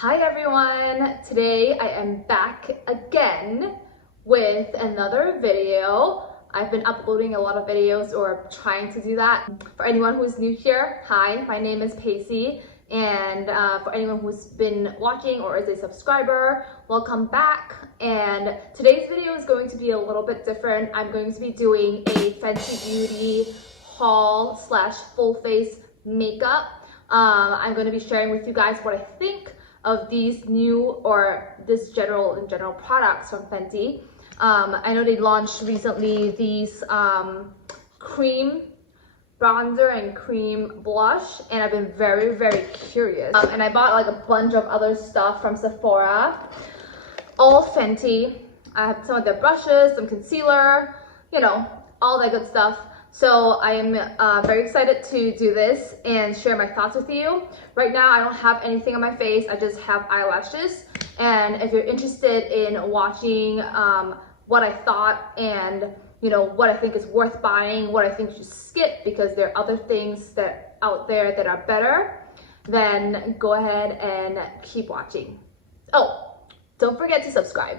Hi everyone! Today I am back again with another video. I've been uploading a lot of videos or trying to do that. For anyone who's new here, hi, my name is Pacey. And for anyone who's been watching or is a subscriber, welcome back. And today's video is going to be a little bit different. I'm going to be doing a Fenty Beauty haul slash full face makeup. I'm going to be sharing with you guys what I think of these new or this general products from Fenty. I know they launched recently these cream bronzer and cream blush, and I've been very curious. And I bought like a bunch of other stuff from Sephora, all Fenty. I have some of their brushes, some concealer, you know, all that good stuff. So I am very excited to do this and share my thoughts with you. Right now, I don't have anything on my face. I just have eyelashes. And if you're interested in watching what I thought and you know what I think is worth buying, what I think you should skip because there are other things that out there that are better, then go ahead and keep watching. Oh, don't forget to subscribe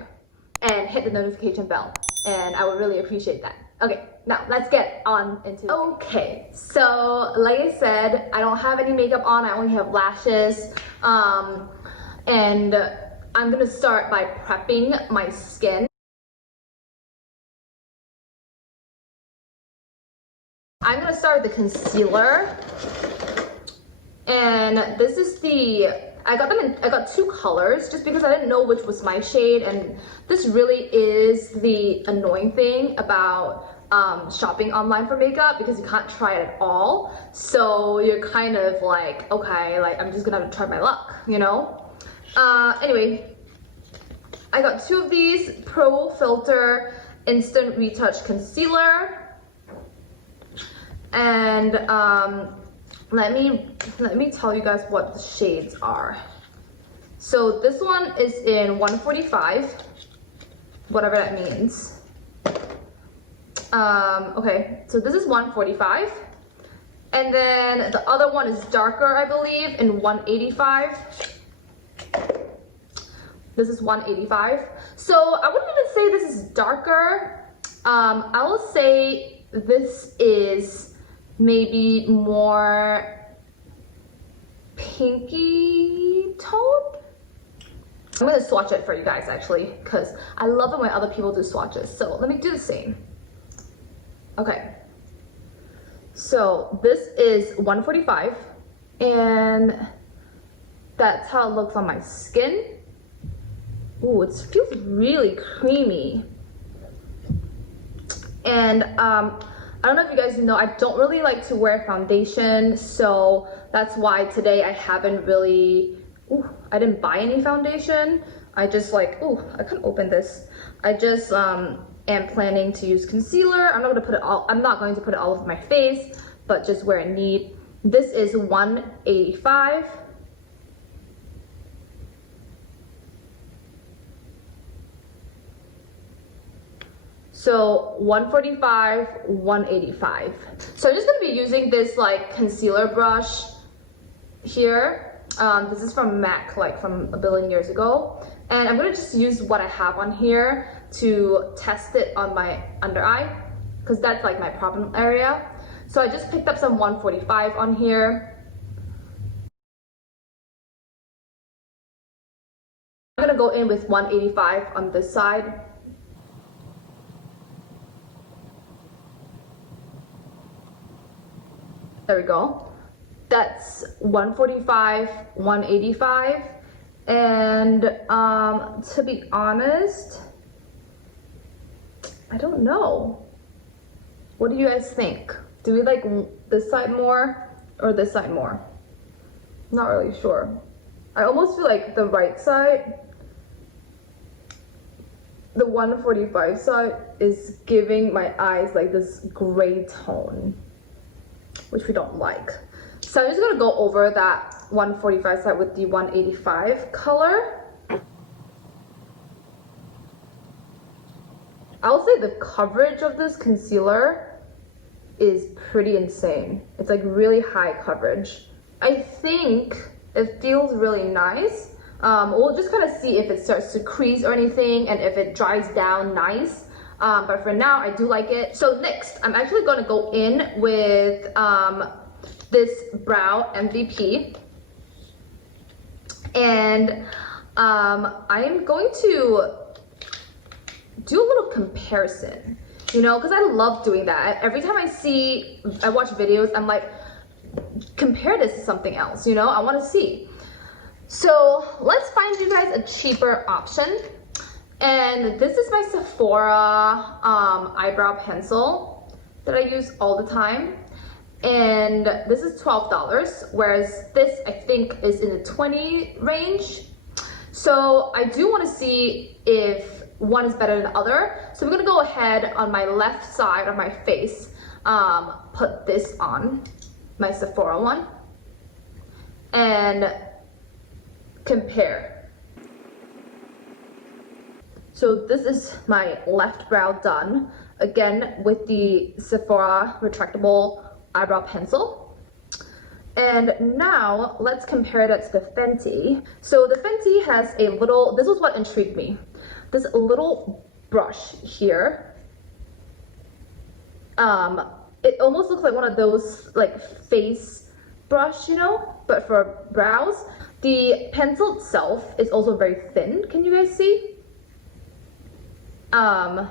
and hit the notification bell, and I would really appreciate that. Okay, now let's get on into it. Okay, so like I said, I don't have any makeup on. I only have lashes. And I'm gonna start by prepping my skin. I'm gonna start with the concealer. And this is I got two colors just because I didn't know which was my shade, and this really is the annoying thing about shopping online for makeup, because you can't try it at all. So you're kind of like, okay, like I'm just gonna have to try my luck, you know? Anyway, I got two of these Pro Filt'r Instant Retouch Concealer. And let me tell you guys what the shades are. So this one is in 145, whatever that means. Okay, so this is 145, and then the other one is darker, I believe, in 185. This is 185. So I wouldn't even say this is darker. I will say this is maybe more pinky toned. I'm gonna swatch it for you guys actually, because I love it when other people do swatches. So let me do the same. Okay, so this is 145, and that's how it looks on my skin. Ooh, it feels really creamy. And I don't know if you guys know, I don't really like to wear foundation, so that's why today I haven't really, I didn't buy any foundation. I just like, I couldn't open this. I just am planning to use concealer. I'm not going to put it all over my face, but just where I need. This is 185. So 145, 185. So I'm just going to be using this like concealer brush here. This is from MAC, like from a billion years ago. And I'm going to just use what I have on here to test it on my under eye, because that's like my problem area. So I just picked up some 145 on here. I'm going to go in with 185 on this side. There we go. That's 145, 185. And to be honest, I don't know. What do you guys think? Do we like this side more or this side more? Not really sure. I almost feel like the right side, the 145 side, is giving my eyes like this gray tone, which we don't like. So I'm just gonna go over that 145 side with the 185 color. I'll say the coverage of this concealer is pretty insane. It's like really high coverage. I think it feels really nice. We'll just kind of see if it starts to crease or anything and if it dries down nice. But for now, I do like it. So next, I'm actually going to go in with this brow MVP. And I am going to do a little comparison, you know, because I love doing that. Every time I watch videos, I'm like, compare this to something else, you know, I want to see. So let's find you guys a cheaper option. And this is my Sephora eyebrow pencil that I use all the time. And this is $12, whereas this I think is in the 20 range. So I do want to see if one is better than the other. So we're gonna go ahead on my left side of my face, put this on, my Sephora one, and compare. So this is my left brow done, again with the Sephora retractable eyebrow pencil. And now let's compare that to the Fenty. So the Fenty has a little, this was what intrigued me, this little brush here. It almost looks like one of those like face brush, you know, but for brows. The pencil itself is also very thin. Can you guys see? And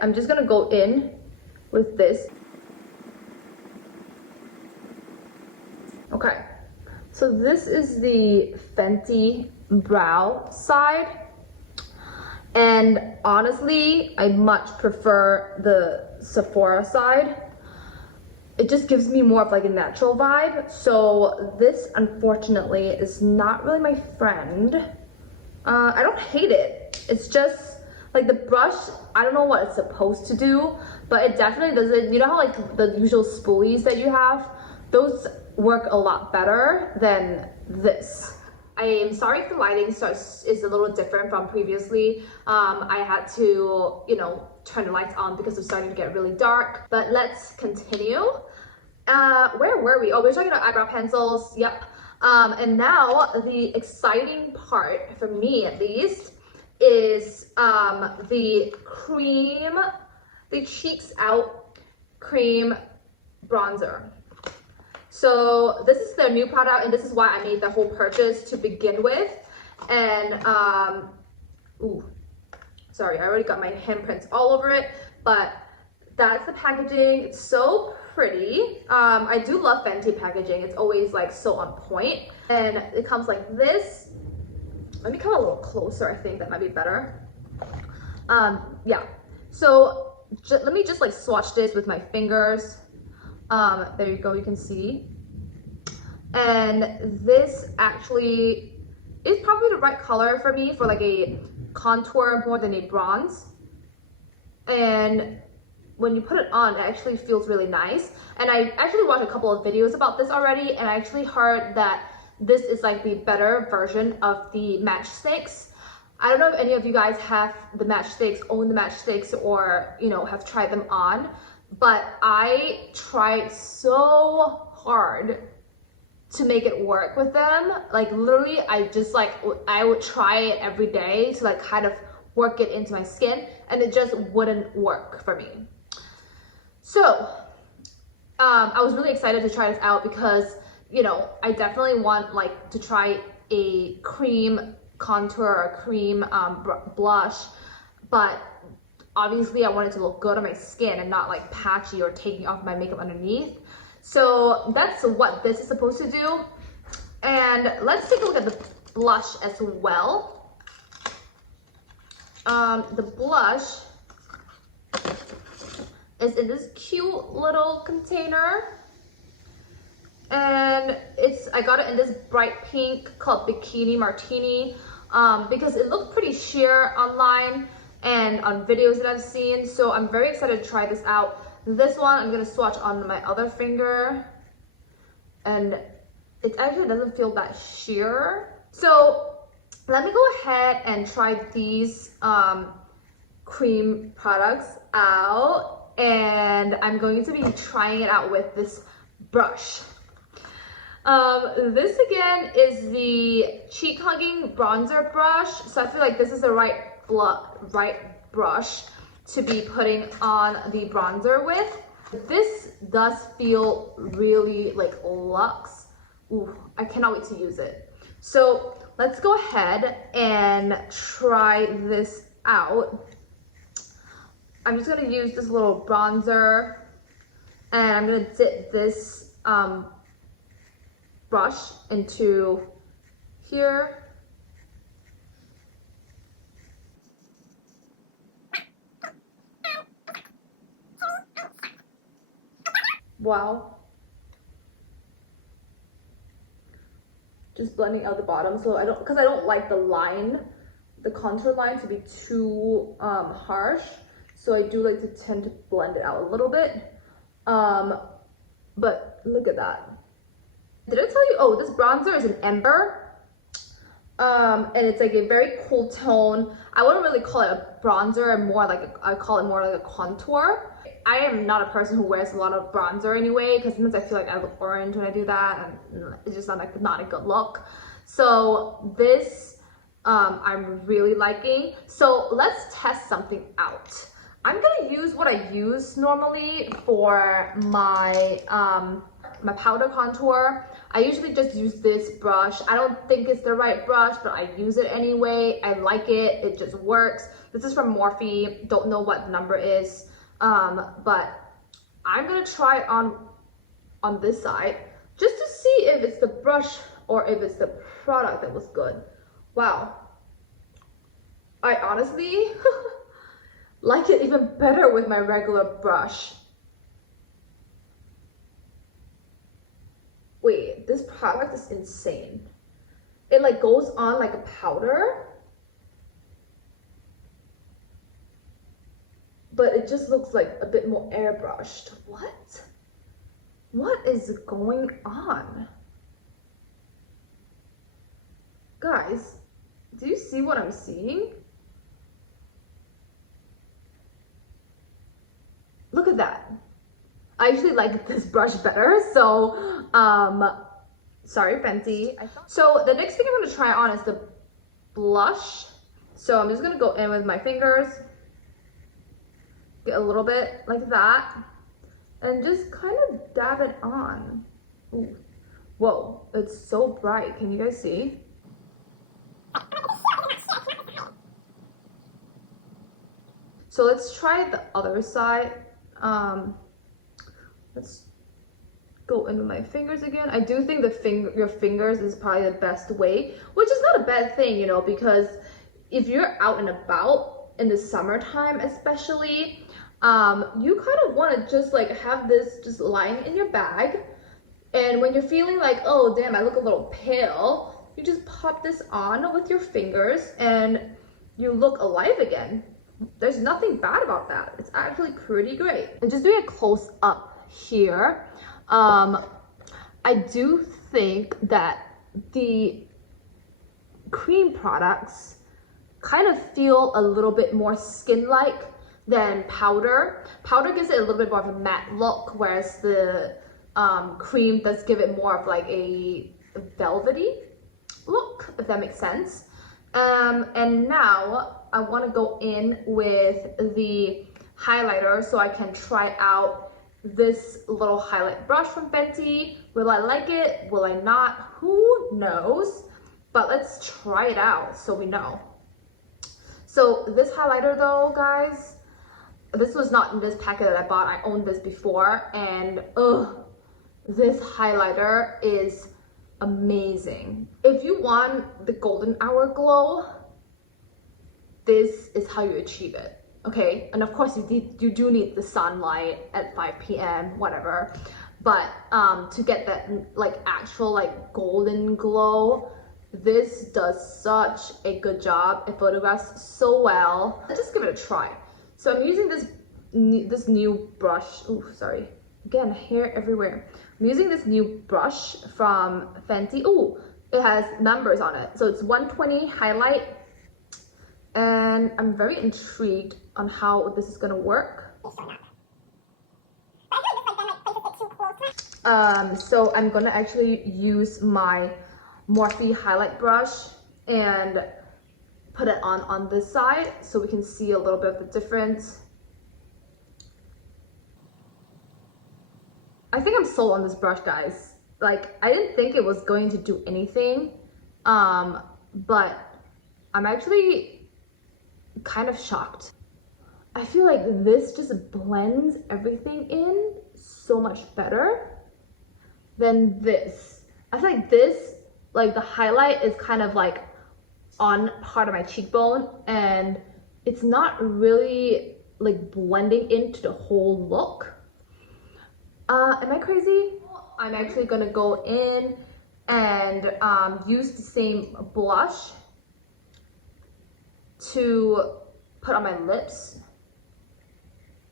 I'm just gonna go in with this. Okay, so this is the Fenty brow side, and honestly I much prefer the Sephora side. It just gives me more of like a natural vibe. So this unfortunately is not really my friend. I don't hate it, it's just like the brush, I don't know what it's supposed to do, but it definitely doesn't, you know how like the usual spoolies that you have, those work a lot better than this. I am sorry if the lighting is a little different from previously. I had to, you know, turn the lights on because it's starting to get really dark. But let's continue. Where were we? Oh, we were talking about eyebrow pencils. Yep. And now the exciting part, for me at least, is the cream, the Cheeks Out cream bronzer. So this is their new product, and this is why I made the whole purchase to begin with. And ooh, sorry, I already got my handprints all over it, but that's the packaging. It's so pretty. I do love Fenty packaging. It's always like so on point. And it comes like this. Let me come a little closer. I think that might be better. Yeah. So let me just like swatch this with my fingers. There you go, you can see. And this actually is probably the right color for me for like a contour more than a bronze. And when you put it on, it actually feels really nice. And I actually watched a couple of videos about this already, and I actually heard that this is like the better version of the matchsticks. I don't know if any of you guys have the matchsticks, own the matchsticks, or, you know, have tried them on. But I tried so hard to make it work with them. Like literally, I would try it every day to like kind of work it into my skin, and it just wouldn't work for me. So I was really excited to try this out because, you know, I definitely want like to try a cream contour or cream blush, but obviously I want it to look good on my skin and not like patchy or taking off my makeup underneath. So that's what this is supposed to do. And let's take a look at the blush as well. The blush is in this cute little container. And I got it in this bright pink called Bikini Martini because it looked pretty sheer online and on videos that I've seen. So I'm very excited to try this out. This one I'm gonna swatch on my other finger, and it actually doesn't feel that sheer. So let me go ahead and try these cream products out, and I'm going to be trying it out with this brush. This again is the cheek hugging bronzer brush. So I feel like this is the right brush to be putting on the bronzer with. This does feel really like luxe. Ooh, I cannot wait to use it. So let's go ahead and try this out. I'm just gonna use this little bronzer and I'm gonna dip this brush into here. Wow. Just blending out the bottom, so I don't like the line, the contour line to be too harsh. So I do like to tend to blend it out a little bit. But look at that. Did I tell you? Oh, this bronzer is an Ember. And it's like a very cool tone. I wouldn't really call it a bronzer, and more like I call it more like a contour. I am not a person who wears a lot of bronzer anyway, because sometimes I feel like I look orange when I do that, and it's just not a good look. So this I'm really liking. So let's test something out. I'm gonna use what I use normally for my my powder contour. I usually just use this brush. I don't think it's the right brush, but I use it anyway. I like it. It just works. This is from Morphe. Don't know what the number is, but I'm gonna try it on this side just to see if it's the brush or if it's the product that was good. Wow. I honestly like it even better with my regular brush. Wait, this product is insane. It like goes on like a powder, but it just looks like a bit more airbrushed. What? What is going on? Guys, do you see what I'm seeing? Look at that. I usually like this brush better, so sorry Fenty. So the next thing I'm gonna try on is the blush. So I'm just gonna go in with my fingers, get a little bit like that, and just kind of dab it on. Ooh. Whoa, it's so bright. Can you guys see? So let's try the other side. Let's go in with my fingers again. I do think your fingers is probably the best way, which is not a bad thing, you know, because if you're out and about in the summertime especially, you kind of want to just like have this just lying in your bag, and when you're feeling like, oh damn, I look a little pale, you just pop this on with your fingers and you look alive again. There's nothing bad about that. It's actually pretty great. And just doing a close up here, I do think that the cream products kind of feel a little bit more skin-like than powder. Powder gives it a little bit more of a matte look, whereas the cream does give it more of like a velvety look, if that makes sense. And now I want to go in with the highlighter so I can try out this little highlight brush from Fenty. Will I like it? Will I not? Who knows? But let's try it out so we know. So this highlighter though, guys, this was not in this packet that I bought. I owned this before, and this highlighter is amazing. If you want the golden hour glow, this is how you achieve it, okay? And of course you do need the sunlight at 5 p.m, whatever, but to get that like actual like golden glow, this does such a good job. It photographs so well. Let's just give it a try. So I'm using this new brush. Ooh, sorry, again, hair everywhere. I'm using this new brush from Fenty. Ooh, it has numbers on it. So it's 120 highlight. And I'm very intrigued on how this is gonna work. So I'm gonna actually use my Morphe highlight brush and put it on this side so we can see a little bit of the difference. I think I'm sold on this brush, guys. Like, I didn't think it was going to do anything, but I'm actually kind of shocked. I feel like this just blends everything in so much better than this. I feel like this, like the highlight is kind of like on part of my cheekbone and it's not really like blending into the whole look. Am I crazy? I'm actually gonna go in and use the same blush to put on my lips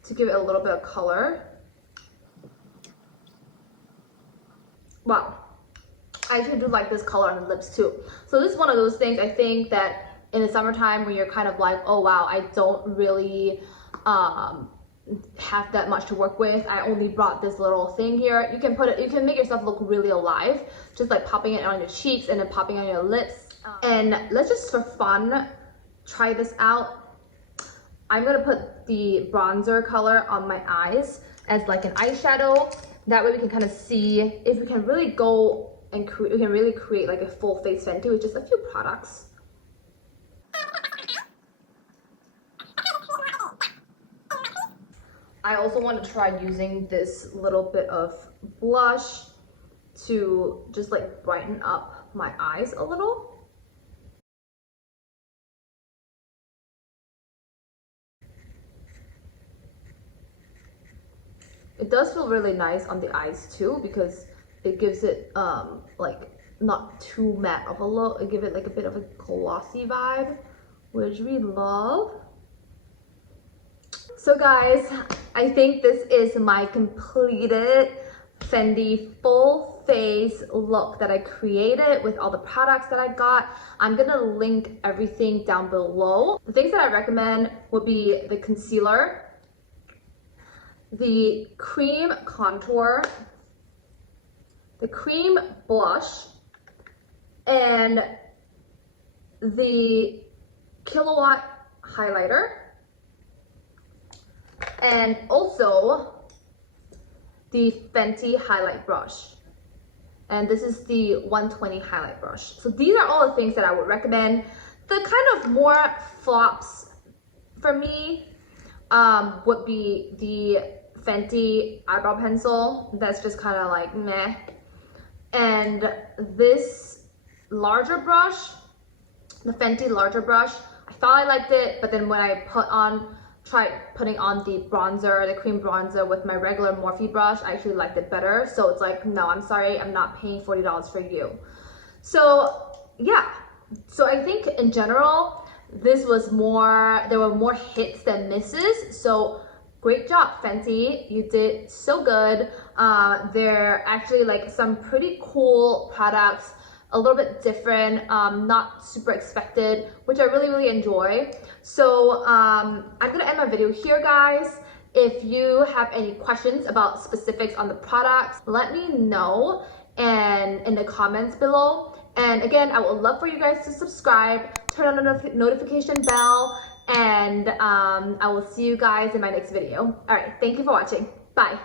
to give it a little bit of color. Wow, I actually do like this color on the lips too. So this is one of those things I think that in the summertime when you're kind of like, oh wow, I don't really have that much to work with. I only brought this little thing here. You can put it, you can make yourself look really alive, just like popping it on your cheeks and then popping on your lips. And let's just for fun try this out. I'm gonna put the bronzer color on my eyes as like an eyeshadow. That way we can kind of see if we can really go and we can really create like a full face Fenty with just a few products. I also want to try using this little bit of blush to just like brighten up my eyes a little. It does feel really nice on the eyes too because it gives it like not too matte of a look. It gives it like a bit of a glossy vibe, which we love. So guys, I think this is my completed Fenty full face look that I created with all the products that I got. I'm gonna link everything down below. The things that I recommend would be the concealer, the cream contour, the cream blush, and the Killawatt highlighter, and also the Fenty highlight brush. And this is the 120 highlight brush. So these are all the things that I would recommend. The kind of more flops for me would be the Fenty eyebrow pencil. That's just kind of like meh. And this larger brush, the Fenty larger brush, I thought I liked it, but then when I tried putting on the bronzer, the cream bronzer with my regular Morphe brush, I actually liked it better. So it's like, no, I'm sorry, I'm not paying $40 for you. So yeah, so I think in general, this was more, there were more hits than misses. So great job, Fenty, you did so good. They're actually like some pretty cool products, a little bit different, not super expected, which I really enjoy. So I'm gonna end my video here, guys. If you have any questions about specifics on the products, let me know and in the comments below. And again, I would love for you guys to subscribe, turn on the notification bell, and I will see you guys in my next video. All right, thank you for watching. Bye.